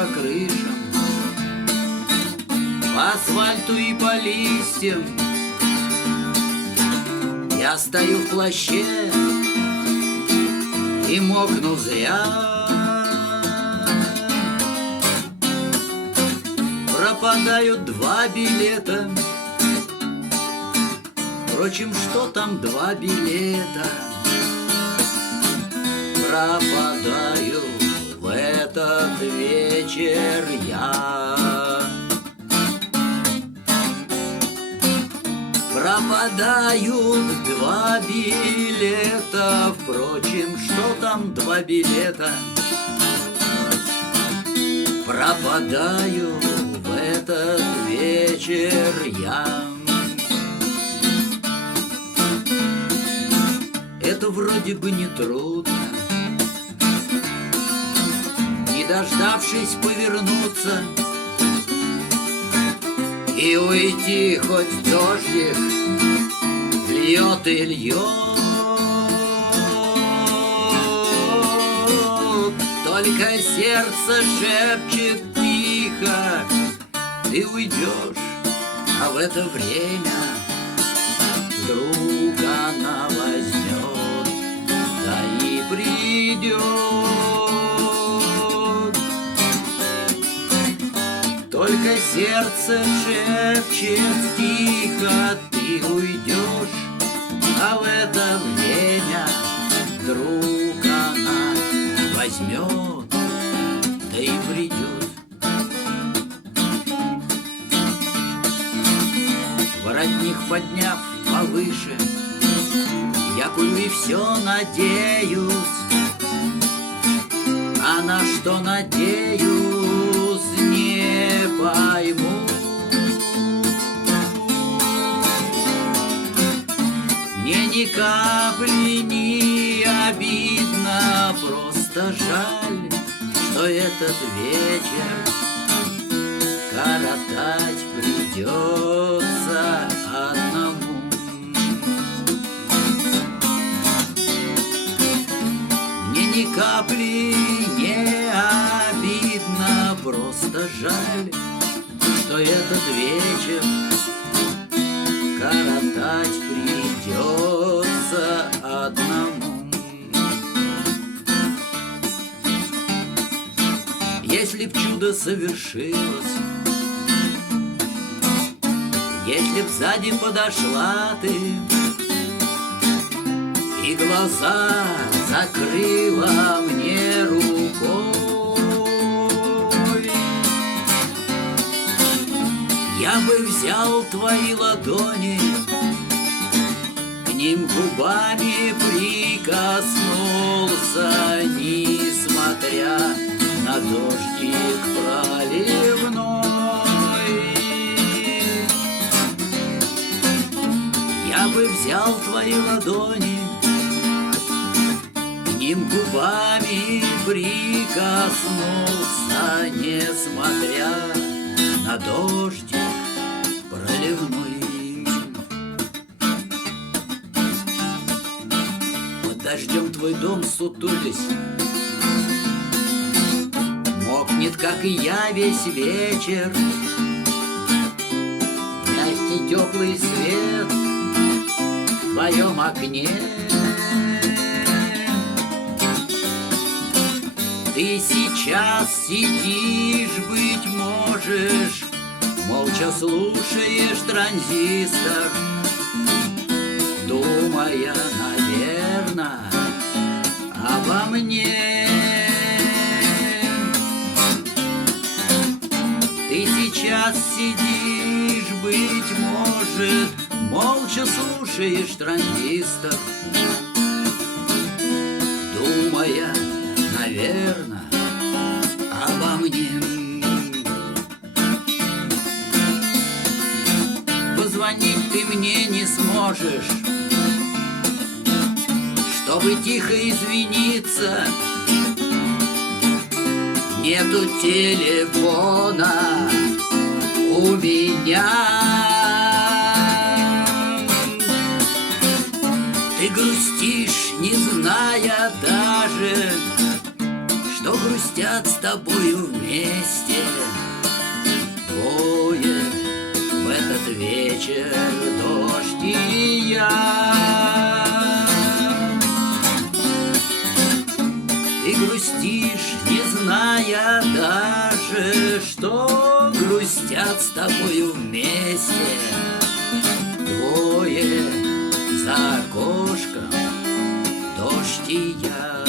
по крышам, по асфальту и по листьям. Я стою в плаще и мокну зря. Пропадают 2 билета. Впрочем, что там 2 билета? Пропадаю в этот вечер я. Пропадают 2 билета. Впрочем, что там 2 билета? Пропадаю в этот вечер я. Это вроде бы не трудно, не дождавшись повернуться и уйти, хоть дождик льет и льет. Только сердце шепчет тихо: ты уйдешь, а в это время вдруг она возьмет, да и придет. Только сердце шепчет тихо: ты уйдешь, а в это время вдруг она возьмет, да и придет. Воротник подняв повыше, я курю и все надеюсь. А на что надеюсь, не пойму. Мне ни капли не обидно, просто жаль, что этот вечер коротать придется одному. Мне ни капли не обидно, просто жаль, что этот вечер коротать придется одному. Если б чудо совершилось, если б сзади подошла ты и глаза закрыла мне рукой, я бы взял твои ладони, к ним губами прикоснулся, несмотря на дождик проливной. Я бы взял твои ладони, к ним губами прикоснулся, несмотря на дождик проливной. Под дождем твой дом сутулись, мокнет, как и я, весь вечер. Мягкий теплый свет в твоем окне. Ты сейчас сидишь, быть можешь, молча слушаешь транзистор, думая, наверно, обо мне. Ты сейчас сидишь, быть может, молча слушаешь транзистор, думая, наверно, обо мне. Позвонить ты мне не сможешь, чтобы тихо извиниться. Нету телефона у меня. Ты грустишь, не зная даже, что что грустят с тобою вместе. Двое в этот вечер, дождь и я. Ты грустишь, не зная даже, что грустят с тобою вместе. Двое за окошком, дождь и я.